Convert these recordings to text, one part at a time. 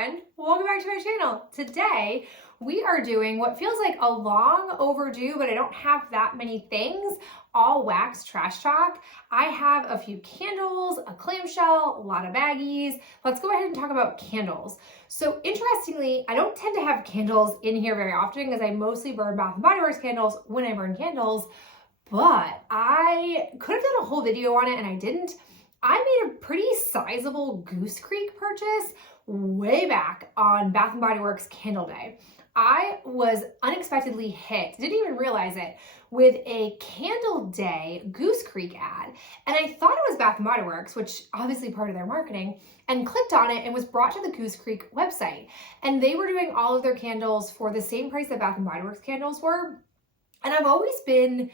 friend, welcome back to my channel. Today we are doing what feels like a long overdue, but I don't have that many things, all wax trash talk. I have a few candles, a clamshell, a lot of baggies. Let's go ahead and talk about candles. So interestingly, I don't tend to have candles in here very often because I mostly burn Bath & Body Works candles when I burn candles, but I could have done a whole video on it and I didn't. I made a pretty sizable Goose Creek purchase way back on Bath & Body Works Candle Day. I was unexpectedly hit, didn't even realize it, with a Candle Day Goose Creek ad. And I thought it was Bath & Body Works, which obviously part of their marketing, and clicked on it and was brought to the Goose Creek website. And they were doing all of their candles for the same price that Bath & Body Works candles were. And I've always been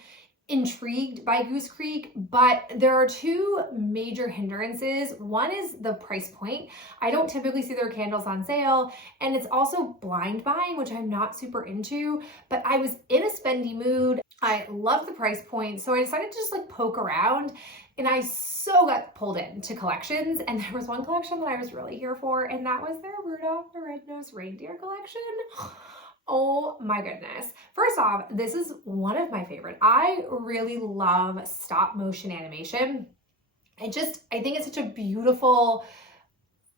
intrigued by Goose Creek, but there are two major hindrances. One is the price point. I don't typically see their candles on sale, and it's also blind buying, which I'm not super into, but I was in a spendy mood. I love the price point, so I decided to just like poke around, and I so got pulled into collections, and there was one collection that I was really here for, and that was their Rudolph the Red-Nosed Reindeer collection. Oh my goodness. First off, this is one of my favorite. I really love stop motion animation. I think it's such a beautiful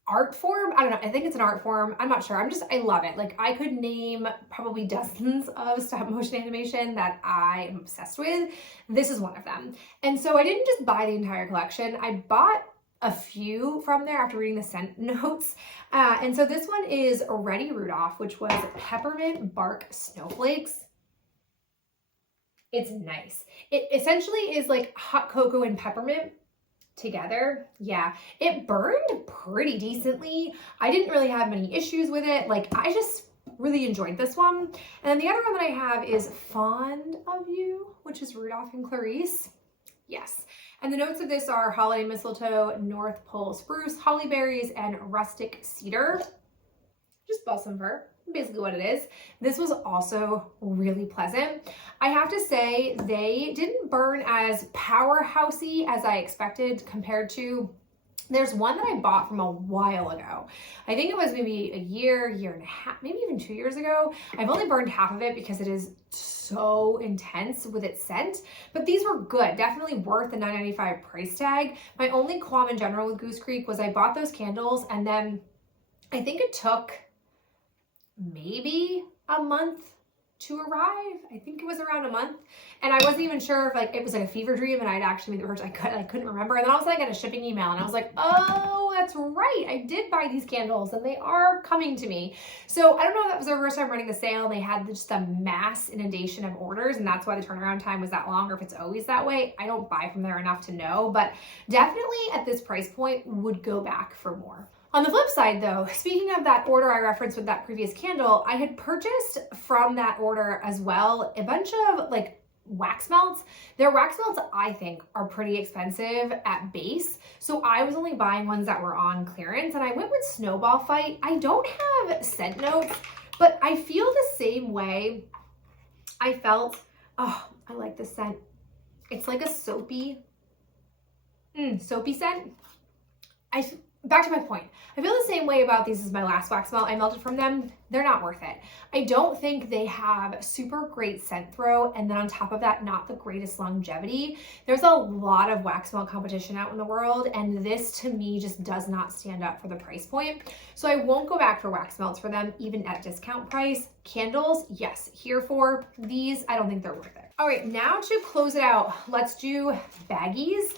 art form. I don't know. I think it's an art form. I'm not sure. I love it. Like I could name probably dozens of stop motion animation that I am obsessed with. This is one of them. And so I didn't just buy the entire collection. I bought a few from there after reading the scent notes. And so this one is Ready Rudolph, which was peppermint bark snowflakes. It's nice. It essentially is like hot cocoa and peppermint together. Yeah, it burned pretty decently. I didn't really have many issues with it. Like I just really enjoyed this one. And then the other one that I have is Fond of You, which is Rudolph and Clarice. Yes. And the notes of this are holiday mistletoe, North Pole spruce, holly berries, and rustic cedar. Just balsam fir, basically what it is. This was also really pleasant. I have to say they didn't burn as powerhousey as I expected compared to, there's one that I bought from a while ago. I think it was maybe a year and a half, maybe even 2 years ago. I've only burned half of it because it is so intense with its scent, but these were good, definitely worth the $9.95 price tag. My only qualm in general with Goose Creek was I bought those candles and then I think it took maybe a month to arrive. I think it was around a month, and I wasn't even sure if like it was like a fever dream and I'd actually made the purchase. I couldn't remember, and then I was like, I got a shipping email and I was like, oh, that's right, I did buy these candles and they are coming to me. So I don't know if that was their first time running the sale and they had just a mass inundation of orders and that's why the turnaround time was that long, or if it's always that way. I don't buy from there enough to know, but definitely at this price point would go back for more. On the flip side though, speaking of that order I referenced with that previous candle, I had purchased from that order as well a bunch of like wax melts. Their wax melts I think are pretty expensive at base. So I was only buying ones that were on clearance, and I went with Snowball Fight. I don't have scent notes, but I feel the same way I felt. Oh, I like this scent. It's like a soapy scent. Back to my point. I feel the same way about these as my last wax melt I melted from them. They're not worth it. I don't think they have super great scent throw, and then on top of that, not the greatest longevity. There's a lot of wax melt competition out in the world, and this to me just does not stand up for the price point. So I won't go back for wax melts for them, even at discount price. Candles, yes, here for these. I don't think they're worth it. All right, now to close it out, let's do baggies.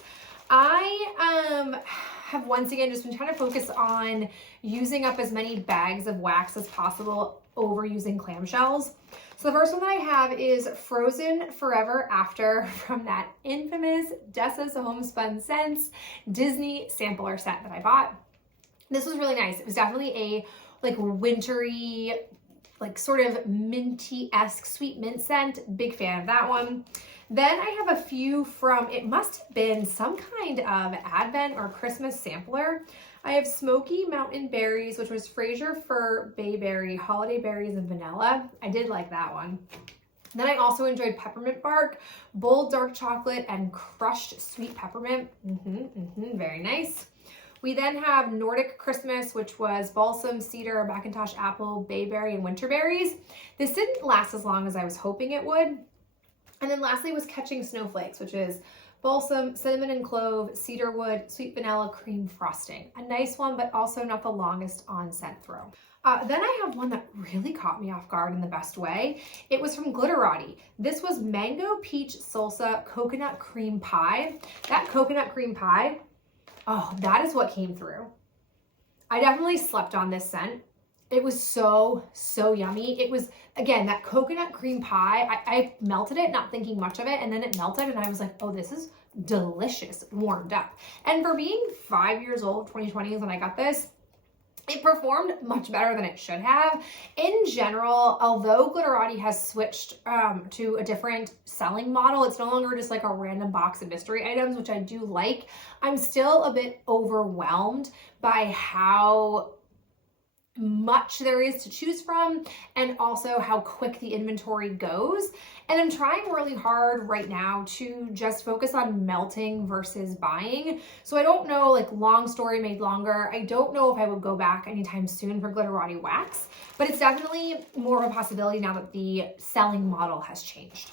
I have once again just been trying to focus on using up as many bags of wax as possible over using clamshells. So the first one that I have is Frozen Forever After from that infamous Dessa's Homespun Scents Disney sampler set that I bought. This was really nice. It was definitely a like wintry, like sort of minty-esque sweet mint scent. Big fan of that one. Then I have a few from, it must have been some kind of Advent or Christmas sampler. I have Smoky Mountain Berries, which was Fraser Fir Bayberry, Holiday Berries, and Vanilla. I did like that one. Then I also enjoyed Peppermint Bark, Bold Dark Chocolate, and Crushed Sweet Peppermint. Very nice. We then have Nordic Christmas, which was balsam, cedar, Macintosh apple, bayberry, and winterberries. This didn't last as long as I was hoping it would. And then lastly was Catching Snowflakes, which is balsam, cinnamon and clove, cedarwood, sweet vanilla, cream frosting. A nice one, but also not the longest on scent throw. Then I have one that really caught me off guard in the best way. It was from Glitterati. This was mango peach salsa coconut cream pie. That coconut cream pie, oh, that is what came through. I definitely slept on this scent. It was so, so yummy. It was, again, that coconut cream pie. I melted it, not thinking much of it, and then it melted, and I was like, oh, this is delicious, warmed up. And for being 5 years old, 2020 is when I got this, it performed much better than it should have. In general, although Glitterati has switched to a different selling model, it's no longer just like a random box of mystery items, which I do like. I'm still a bit overwhelmed by how much there is to choose from and also how quick the inventory goes. And I'm trying really hard right now to just focus on melting versus buying. So I don't know, like, long story made longer, I don't know if I would go back anytime soon for Glitterati wax, but it's definitely more of a possibility now that the selling model has changed.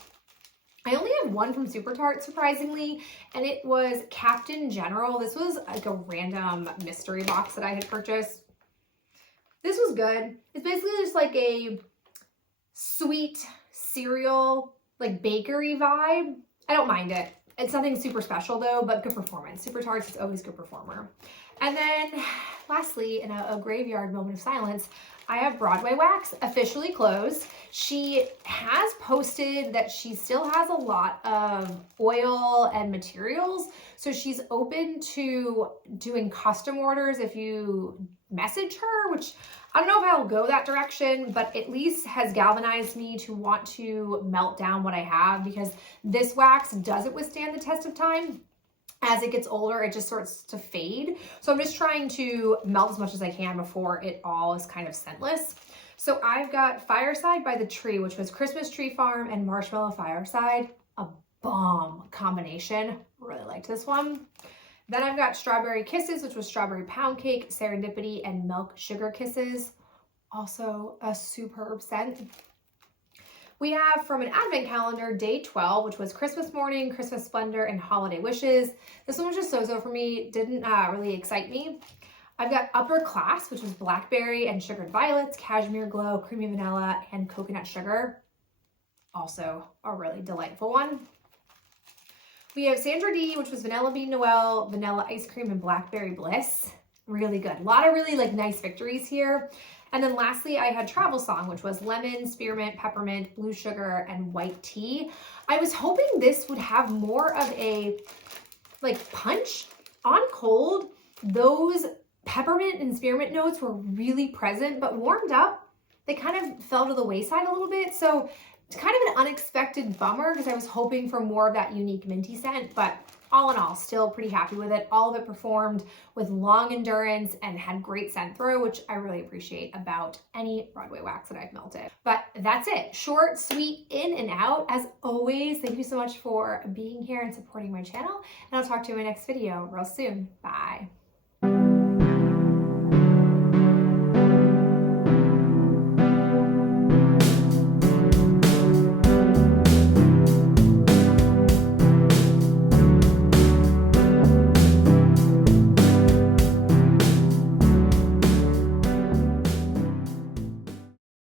I only have one from Supertarts, surprisingly, and it was Captain General. This was like a random mystery box that I had purchased. This was good. It's basically just like a sweet cereal, like bakery vibe. I don't mind it. It's nothing super special though, but good performance. Supertarts is always good performer. And then lastly, in a graveyard moment of silence, I have Broadway Wax officially closed. She has posted that she still has a lot of oil and materials. So she's open to doing custom orders if you message her, which I don't know if I'll go that direction, but at least has galvanized me to want to melt down what I have, because this wax doesn't withstand the test of time. As it gets older, it just starts to fade. So I'm just trying to melt as much as I can before it all is kind of scentless. So I've got Fireside by the Tree, which was Christmas Tree Farm and Marshmallow Fireside. A bomb combination. Really liked this one. Then I've got Strawberry Kisses, which was Strawberry Pound Cake, Serendipity, and Milk Sugar Kisses. Also a superb scent. We have from an advent calendar, day 12, which was Christmas Morning, Christmas Splendor, and Holiday Wishes. This one was just so-so for me, didn't really excite me. I've got Upper Class, which was Blackberry and Sugared Violets, Cashmere Glow, Creamy Vanilla, and Coconut Sugar. Also a really delightful one. We have Sandra D, which was Vanilla Bean Noel, Vanilla Ice Cream, and Blackberry Bliss. Really good. A lot of really like nice victories here. And then lastly, I had Travel Song, which was lemon, spearmint, peppermint, blue sugar, and white tea. I was hoping this would have more of a like punch. On cold, those peppermint and spearmint notes were really present, but warmed up, they kind of fell to the wayside a little bit. So it's kind of an unexpected bummer because I was hoping for more of that unique minty scent, but all in all, still pretty happy with it. All of it performed with long endurance and had great scent throw, which I really appreciate about any Broadway wax that I've melted. But that's it. Short, sweet, in and out. As always, thank you so much for being here and supporting my channel. And I'll talk to you in my next video real soon. Bye.